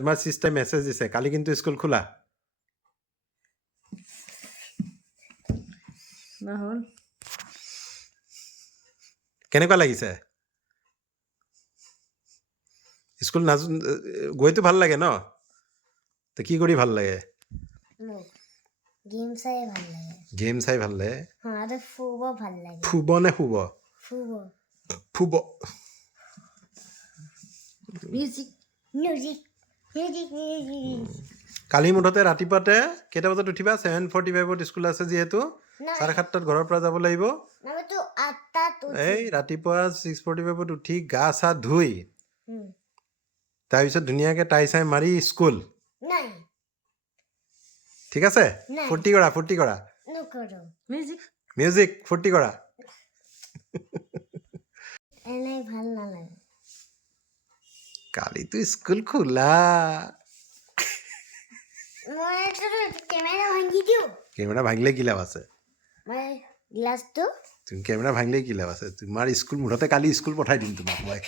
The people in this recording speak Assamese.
তোমাৰ চিষ্টাৰ মেছেজ দিছে কালি কিন্তু স্কুল খোলা নহ'ল কেনেকুৱা লাগিছে স্কুল গৈতো ভাল লাগে ন তো কি কৰি ভাল লাগে গেম চাই ভাল লাগে গেম চাই ভাল লাগে আৰু ফুৰিব ভাল লাগে ফুব নে শুব ফুৰিব ফুব মিউজিক মিউজিক মিউজিক মিউজিক কালি মুঠতে ৰাতিপুৱাতে কেইটা বজাত উঠিবা 7:45ত স্কুল আছে যিহেতু 7:30 ঘৰৰ পৰা যাব লাগিব নামটো 8টাত এই ৰাতিপুৱা 6:45ত উঠি গা চা ধুই উঠি তাৰপিছত ধুনীয়াকৈ টাই চাই মাৰি স্কুল নাই ঠিক আছে নাই। ফূৰ্তি কৰা নকৰোঁ মিউজিক মিউজিক ফূৰ্তি কৰা এনেই ভাল নালাগে কালিতো স্কুল খোলা মই কেমেৰা ভাঙি দিওঁ কেমেৰা ভাঙিলে কি লাভ আছে মই গ্লাছটো তুমি কেমেৰা ভাঙিলে কি লাভ আছে তোমাৰ স্কুল মুঠতে কালি স্কুল পঠাই দিম তোমাক মই